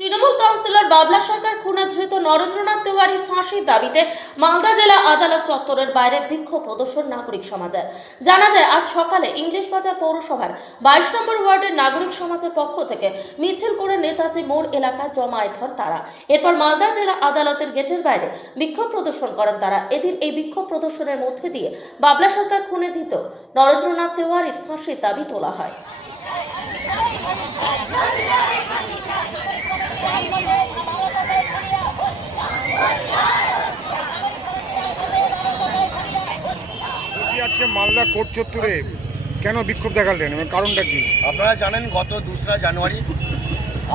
Trinamool councillor বাবলা সরকার খুনে ধৃত নরেন্দ্রনাথ তেওয়ারির ফাঁসির দাবিতে মালদা জেলা আদালত চত্বরের বাইরে বিক্ষোভ প্রদর্শন নাগরিক সমাজের জানা যায় আজ সকালে ইংলিশ বাজার পৌরসভার বাইশ নম্বর ওয়ার্ডের নাগরিক সমাজের পক্ষ থেকে মিছিল করে নেতাজি মোড় এলাকায় জমায়েত হন তারা এরপর মালদা জেলা আদালতের গেটের বাইরে বিক্ষোভ প্রদর্শন করেন তারা এদিন এই বিক্ষোভ প্রদর্শনের মধ্যে দিয়ে বাবলা সরকার খুনে ধৃত নরেন্দ্রনাথ তেওয়ারির ফাঁসির দাবি তোলা হয় আজকে মালদা কোর্ট চত্বরে কেন বিক্ষোভ দেখালেন এবং কারণটা কি আপনারা জানেন গত দোসরা জানুয়ারি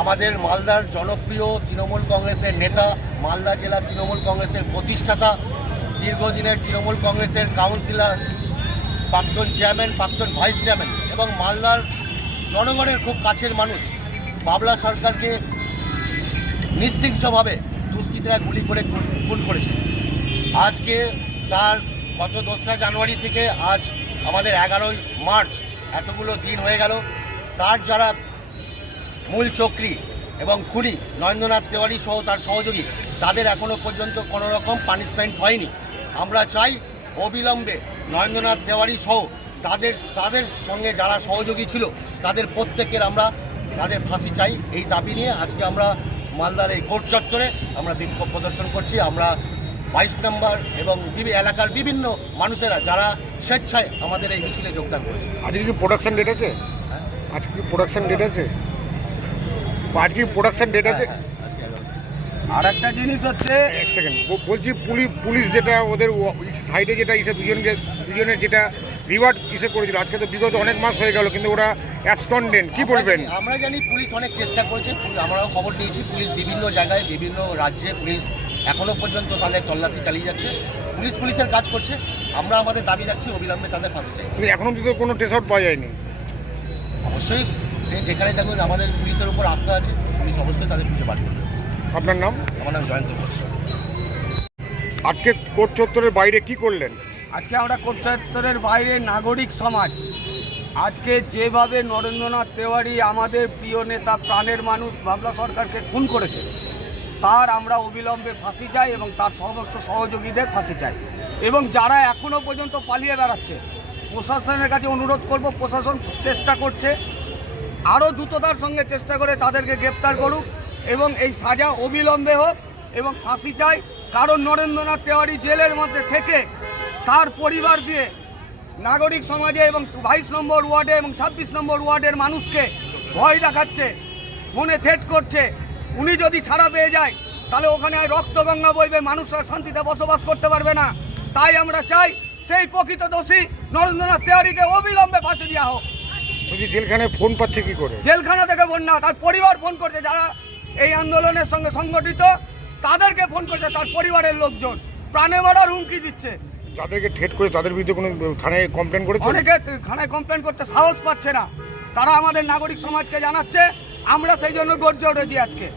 আমাদের মালদার জনপ্রিয় তৃণমূল কংগ্রেসের নেতা মালদা জেলা তৃণমূল কংগ্রেসের প্রতিষ্ঠাতা দীর্ঘদিনের তৃণমূল কংগ্রেসের কাউন্সিলর প্রাক্তন চেয়ারম্যান প্রাক্তন ভাইস চেয়ারম্যান এবং মালদার জনগণের খুব কাছের মানুষ বাবলা সরকারকে নিশ্চিংসভাবে দুষ্কৃতীরা গুলি করে খুন করেছে আজকে তার গত দোসরা জানুয়ারি থেকে আজ আমাদের এগারোই মার্চ এতগুলো দিন হয়ে গেল তার যারা মূল চক্রী এবং খুনি নরেন্দ্রনাথ তেওয়ারি সহ তার সহযোগী তাদের এখনও পর্যন্ত কোনো রকম পানিশমেন্ট হয়নি আমরা চাই অবিলম্বে নরেন্দ্রনাথ তেওয়ারি সহ তাদের তাদের সঙ্গে যারা সহযোগী ছিল তাদের প্রত্যেকের আমরা তাদের ফাঁসি চাই এই দাবি নিয়ে আজকে আমরা মালদার এই কোর্ট চত্বরে আমরা বিক্ষোভ প্রদর্শন করছি আমরা ভাইস মেম্বার এবং এলাকার বিভিন্ন মানুষেরা যারা স্বেচ্ছায় আমাদের এই মিছিলে যোগদান করেছে আজকে কি প্রোডাকশন হ্যাঁ। ডেট আছে আজকে কি প্রোডাকশন ডেট আছে হ্যাঁ, হ্যাঁ, আজকে প্রোডাকশন ডেট আছে আর একটা জিনিস হচ্ছে এক সেকেন্ড বলছি পুলিশ পুলিশ যেটা ওদের সাইডে যেটা ইসে দুজনকে দুজনের যেটা রিওয়ার্ড কিসে করে দিল আজকে তো বিগত অনেক মাস হয়ে গেল কিন্তু ওরা অ্যাবসকন্ডেন্ট কি বলবেন আমরা জানি পুলিশ অনেক চেষ্টা করেছে আমরাও খবর নিয়েছি পুলিশ বিভিন্ন জায়গায় বিভিন্ন রাজ্যে পুলিশ এখনও পর্যন্ত তাদের তল্লাশি চালিয়ে যাচ্ছে পুলিশ পুলিশের কাজ করছে আমরা আমাদের দাবি রাখছি অবিলম্বে তাদের ফাঁসে চাই এখনো কিন্তু কোনো টেস্ট আউট পাওয়া যায়নি অবশ্যই সে যেখানে থাকুন আমাদের পুলিশের উপর আস্থা আছে পুলিশ অবশ্যই তাদের খুঁজে পাঠিয়ে আপনার নাম আমার নাম জয়ন্ত ঘোষ আজকে কোর্ট চত্বরের বাইরে কি করলেন আজকে আমরা কোর্ট বাইরে নাগরিক সমাজ আজকে যেভাবে নরেন্দ্রনাথ তেওয়ারি আমাদের প্রিয় নেতা প্রাণের মানুষ বাংলা সরকারকে খুন করেছে তার আমরা অবিলম্বে ফাঁসি চাই এবং তার সমস্ত সহযোগীদের ফাঁসি চাই এবং যারা এখনও পর্যন্ত পালিয়ে বেড়াচ্ছে প্রশাসনের কাছে অনুরোধ করব প্রশাসন চেষ্টা করছে আরও দ্রুততার সঙ্গে চেষ্টা করে তাদেরকে গ্রেপ্তার করুক এবং এই সাজা অবিলম্বে হোক এবং ফাঁসি চাই কারণ নরেন্দ্রনাথ তেওয়ারি জেলের মধ্যে থেকে তার পরিবার দিয়ে নাগরিক সমাজে এবং বাইশ নম্বর ওয়ার্ডে এবং ২৬ নম্বর ওয়ার্ডের মানুষকে ভয় দেখাচ্ছে ফোনে থেট করছে উনি যদি ছাড়া পেয়ে যায় তাহলে ওখানে রক্তগঙ্গা বইবে মানুষরা শান্তিতে বসবাস করতে পারবে না তাই আমরা চাই সেই প্রকৃত দোষী নরেন্দ্রনাথ তেওয়ারিকে অবিলম্বে ফাঁসে দেওয়া হোক জেলখানায় ফোন পাচ্ছে কি করে জেলখানা থেকে ফোন না তার পরিবার ফোন করছে যারা এই আন্দোলনের সঙ্গে সংগঠিত তাদেরকে ফোন করছে তার পরিবারের লোকজন প্রাণে মারার হুমকি দিচ্ছে যাদেরকে ঠেট করে তাদের বিরুদ্ধে কোনো থানায় কমপ্লেন করেছে অনেকে থানায় কমপ্লেন করতে সাহস পাচ্ছে না তারা আমাদের নাগরিক সমাজকে জানাচ্ছে আমরা সেই জন্য গর্জে উঠেছি আজকে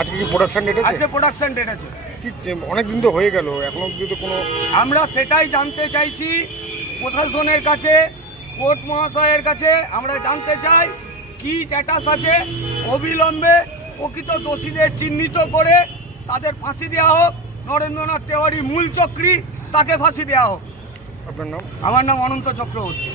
আজকে কি প্রোডাকশন ডেট আজকে প্রোডাকশন ডেট আছে কি অনেক দিন তো হয়ে গেল এখন অব্দি তো কোনো আমরা সেটাই জানতে চাইছি প্রশাসনের কাছে কোর্ট মহাশয়ের কাছে আমরা জানতে চাই কি স্ট্যাটাস আছে অবিলম্বে প্রকৃত দোষীদের চিহ্নিত করে তাদের ফাঁসি দেওয়া হোক নরেন্দ্রনাথ তেওয়ারি মূল চক্রী তাকে ফাঁসি দেওয়া হোক আপনার নাম আমার নাম অনন্ত চক্রবর্তী